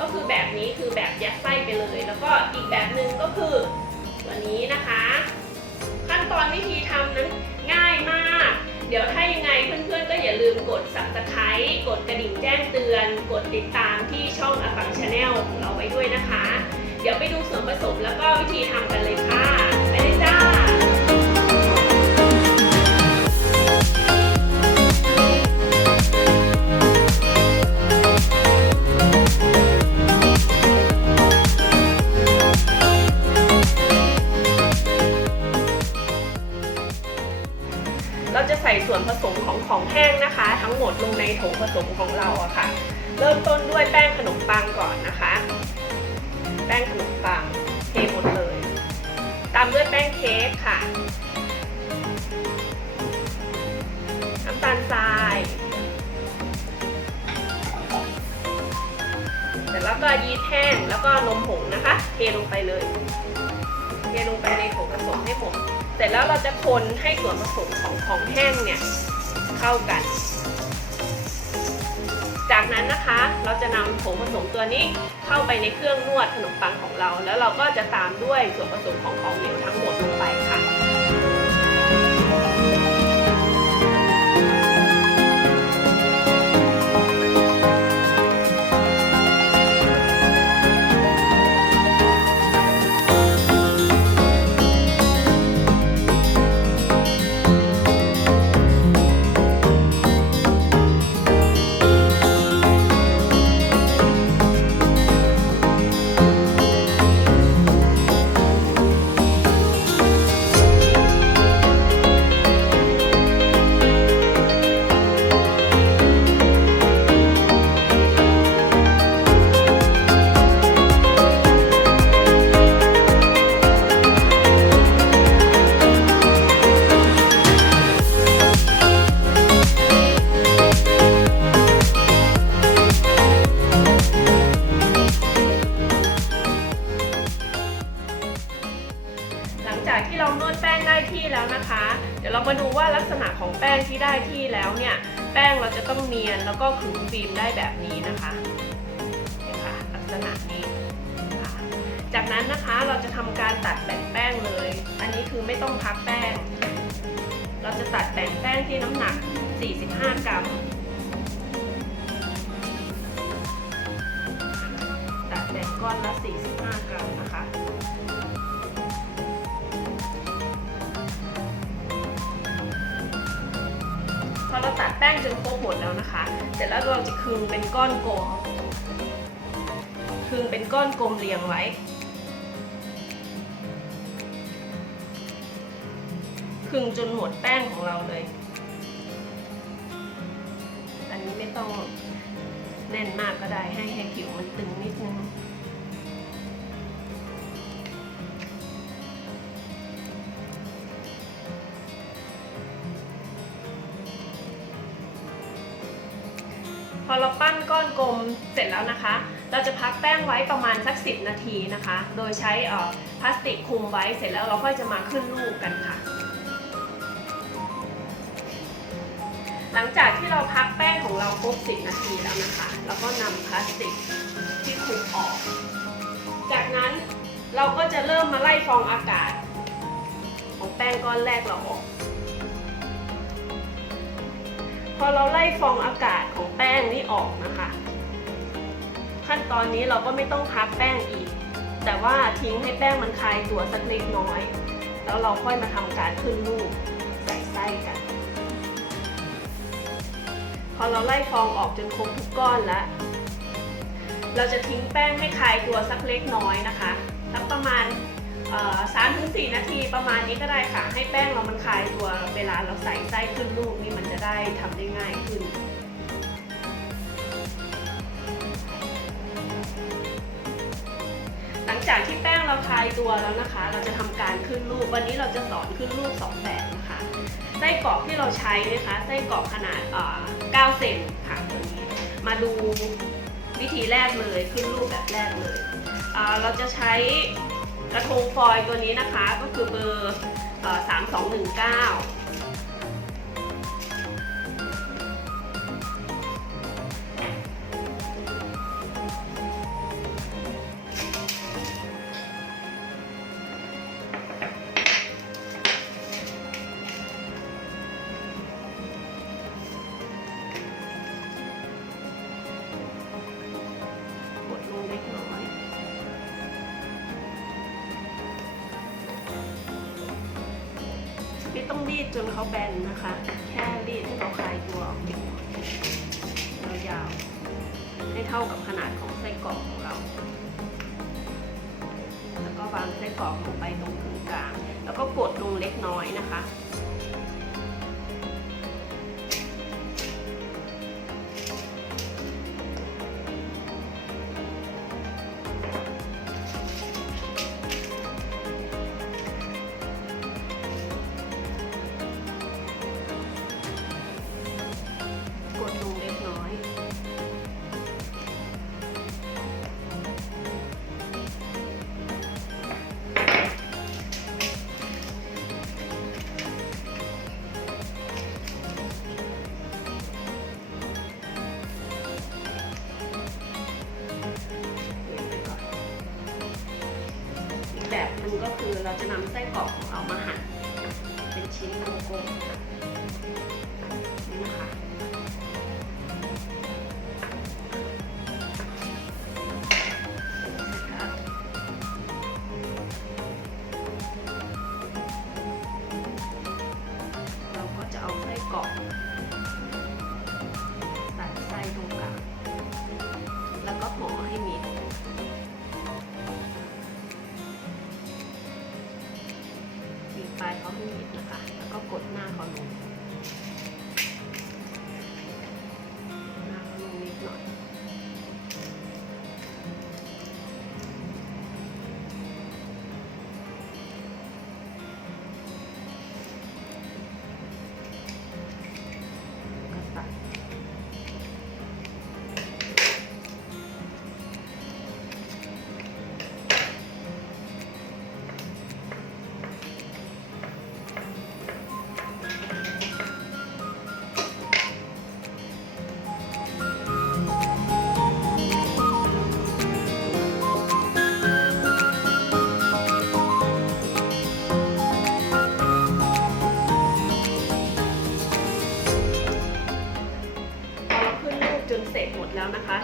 ก็คือแบบนี้คือแบบยัดไส้ไปเลย แล้วก็อีกแบบหนึ่งก็คือตัวนี้นะคะ ขั้นตอนวิธีทำนั้นง่ายมาก เดี๋ยวถ้ายังไงเพื่อนๆ ก็อย่าลืมกด subscribe กดกระดิ่งแจ้งเตือน กดติดตามที่ช่องอฟังชาแนลของเราไว้ด้วยนะคะ เดี๋ยวไปดูส่วนผสมแล้วก็วิธีทำกันเลยค่ะ ไปเลยจ้า ค่ะ น้ำตาลทราย เสร็จแล้วก็ยีสต์แห้งแล้วก็นมผงนะคะ เทลงไปเลย เทลงไปในผงผสมให้หมด เสร็จแล้วเราจะคนให้ส่วนผสมของของแห้งเนี่ยเข้ากัน นั้นนะคะ เราจะนำผงผสมตัวนี้เข้าไปในเครื่องนวดขนมปังของเรา แล้วเราก็จะตามด้วยส่วนผสมของของเหลวทั้งหมดลงไปค่ะ ต้องเนียนแล้วก็ขึงฟิล์มได้แบบนี้นะคะเนี่ยค่ะลักษณะนี้ จากนั้นนะคะเราจะทำการตัดแบ่งแป้งเลย อันนี้คือไม่ต้องพักแป้ง เราจะตัดแบ่งแป้งที่น้ำหนัก 45 กรัม ตัดแบ่งก้อนละ 45 กรัมนะคะ ตัดแป้งจนครบหมดแล้วนะคะ เสร็จแล้วเราจะคึงเป็นก้อนกลมคึงเป็นก้อนกลมเรียงไว้คึงจนหมดแป้งของเราเลย อันนี้ไม่ต้องแน่นมากก็ได้ให้ให้ผิวมันตึงนิดนึง อเราปั้นก้อนกลมเสร็จแล้วนะคะ เราจะพักแป้งไว้ประมาณสัก 10 นาทีนะคะ โดยใช้พลาสติกคลุมไว้เสร็จแล้วเราค่อยจะมาขึ้นรูปกันค่ะ หลังจากที่เราพักแป้งของเราครบ 10 นาทีแล้วนะคะ เราก็นำพลาสติกที่คลุมออก จากนั้นเราก็จะเริ่มมาไล่ฟองอากาศ ของแป้งก้อนแรกเราออก พอเราไล่ฟองอากาศของแป้งนี้ออกนะคะ ขั้นตอนนี้เราก็ไม่ต้องพักแป้งอีก แต่ว่าทิ้งให้แป้งมันคลายตัวสักเล็กน้อย แล้วเราค่อยมาทำการขึ้นรูปใส่ไส้กัน พอเราไล่ฟองออกจนครบทุกก้อนแล้ว เราจะทิ้งแป้งให้คลายตัวสักเล็กน้อยนะคะสักประมาณ สามถึงสี่นาทีประมาณนี้ก็ได้ค่ะ ให้แป้งเรามันคลายตัวเวลาเราใส่ไส้ขึ้นลูกนี่มันจะได้ทำได้ง่ายขึ้นหลังจากที่แป้งเราคลายตัวแล้วนะคะ เราจะทำการขึ้นรูป วันนี้เราจะสอนขึ้นรูปสองแบบนะคะไส้กรอกที่เราใช้นะคะไส้กรอกขนาดเอ่อ9เซนค่ะตัวนี้ มาดูวิธีแรกเลยขึ้นรูปแบบแรกเลย เราจะใช้ กระทงฟอยล์ตัวนี้นะคะก็คือเบอร์ 3219 ต้องรีดจนเขาแบนนะคะ แค่รีดให้เขาคลายตัวออกจากยาวๆให้เท่ากับขนาดของไส้กรอกของเรา แล้วก็วางไส้กรอกลงไปตรงกึ่งกลาง แล้วก็กดลงเล็กน้อยนะคะ แบบหนึ่งก็คือเราจะนำไส้กรอกของเรามาหั่นเป็นชิ้นกลมๆ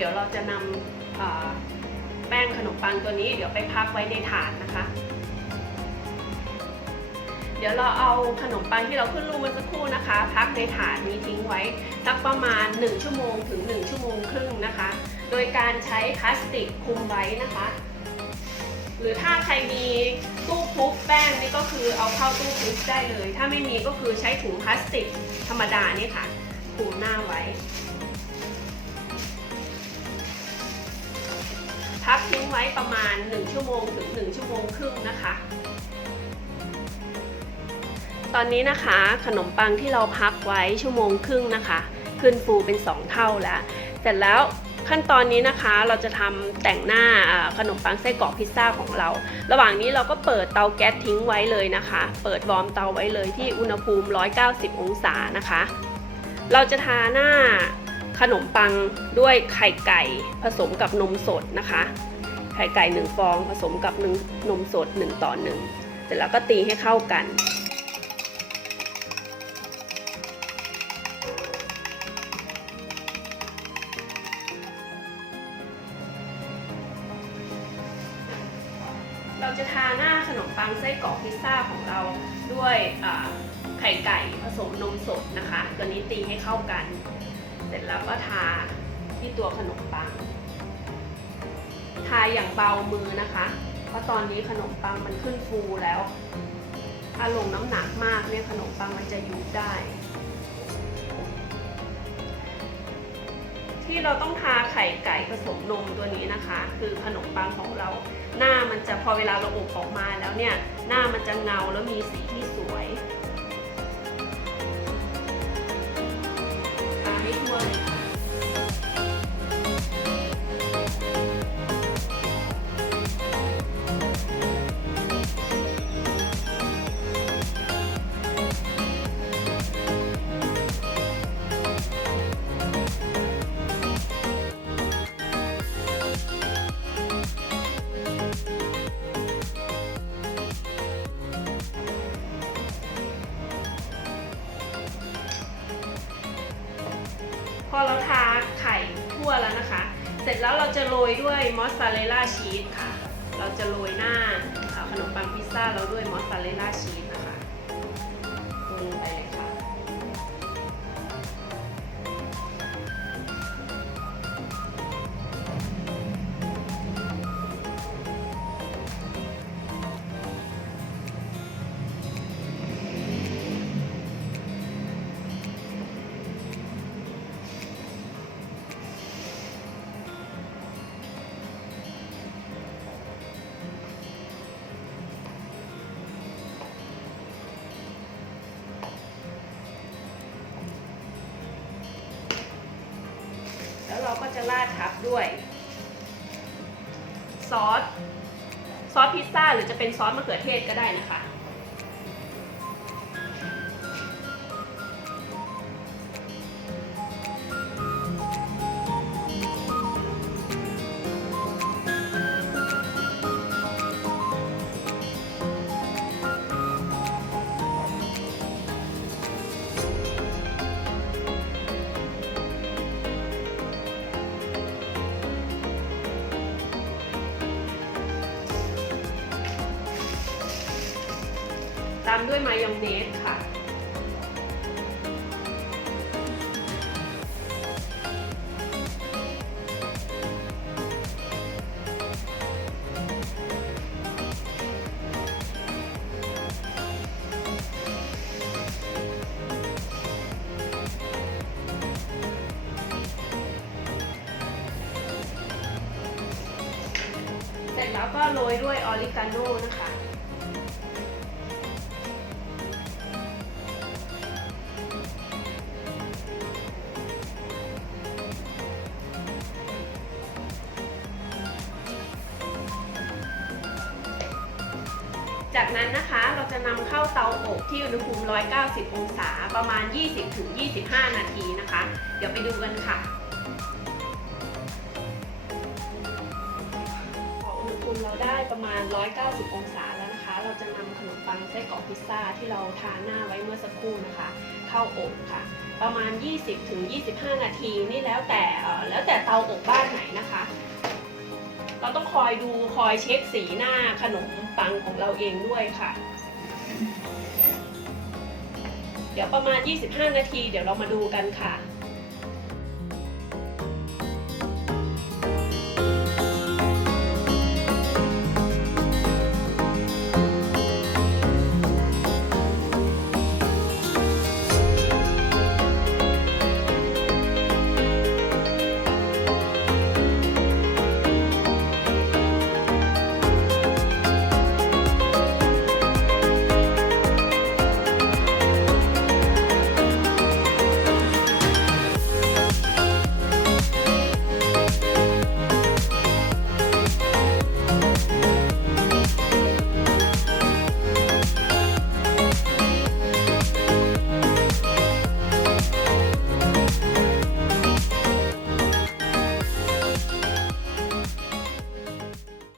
ดี๋ยวเราจะนำแป้งขนมปังตัวนี้เดี๋ยวไปพักไว้ในถาดนะคะ เดี๋ยวเราเอาขนมปังที่เราขึ้นรูปเมื่อสักครู่นะคะ พักในถาดนี้ทิ้งไว้สักประมาณ 1 ชั่วโมงถึง 1 ชั่วโมงครึ่งนะคะ โดยการใช้พลาสติกคลุมไว้นะคะหรือถ้าใครมีตู้พุกแป้งนี่ก็คือเอาเข้าตู้พุกได้เลย ถ้าไม่มีก็คือใช้ถุงพลาสติกธรรมดานี่ค่ะคลุมหน้าไว้ พักทิ้งไว้ประมาณ 1 ชั่วโมงถึง 1 ชั่วโมงครึ่งนะคะ ตอนนี้นะคะขนมปังที่เราพักไว้ชั่วโมงครึ่งนะคะ ขึ้นฟูเป็น 2 เท่าแล้ว เสร็จแล้วขั้นตอนนี้นะคะเราจะทำแต่งหน้าอ่าขนมปังไส้กรอกพิซซ่าของเรา ระหว่างนี้เราก็เปิดเตาแก๊สทิ้งไว้เลยนะคะ เปิดวอร์มเตาไว้เลยที่อุณหภูมิ 190 องศานะคะ เราจะทาหน้า ขนมปังด้วยไข่ไก่ผสมกับนมสดนะคะ ไข่ไก่1ฟองผสมกับนมนมสด1ต่อ1เสร็จแล้วก็ตีให้เข้ากันเราจะทาหน้าขนมปังไส้กรอกพิซซ่าของเราด้วยไข่ไก่ผสมนมสดนะคะ ตัวนี้ตีให้เข้ากัน เสร็จแล้วก็ทาที่ตัวขนมปัง ทาอย่างเบามือนะคะ เพราะตอนนี้ขนมปังมันขึ้นฟูแล้ว ถ้าลงน้ำหนักมากเนี่ยขนมปังมันจะยุบได้ ที่เราต้องทาไข่ไก่ผสมนมตัวนี้นะคะ คือขนมปังของเรา หน้ามันจะพอเวลาเราอบออกมาแล้วเนี่ย หน้ามันจะเงาแล้วมีสีที่สวย เราทาไข่ทั่วแล้วนะคะ เสร็จแล้วเราจะโรยด้วยมอสซาเรลล่าชีสค่ะ เราจะโรยหน้าขนมปังพิซซ่าเราด้วยมอสซาเรลล่าชีสนะ เราก็จะราดทับด้วย ซอส ซอสพิซซ่าหรือจะเป็นซอสมะเขือเทศก็ได้นะคะ ตามด้วยมายองเนสค่ะ เสร็จแล้วก็โรยด้วยออริกาโน่นะคะ เข้าเตาอบที่อุณหภูมิ 190 องศาประมาณ 20-25 นาทีนะคะ เดี๋ยวไปดูกันค่ะพออุณหภูมิเราได้ประมาณ 190 องศาแล้วนะคะ เราจะนำขนมปังไส้กรอกพิซซ่าที่เราทาหน้าไว้เมื่อสักครู่นะคะ เข้าอบค่ะ ประมาณ 20-25 นาทีนี่แล้วแต่แล้วแต่เตาอบบ้านไหนนะคะเราต้องคอยดูคอยเช็คสีหน้าขนมปังของเราเองด้วยค่ะ ดี๋ยวประมาณ 25 นาที เดี๋ยวเรามาดูกันค่ะ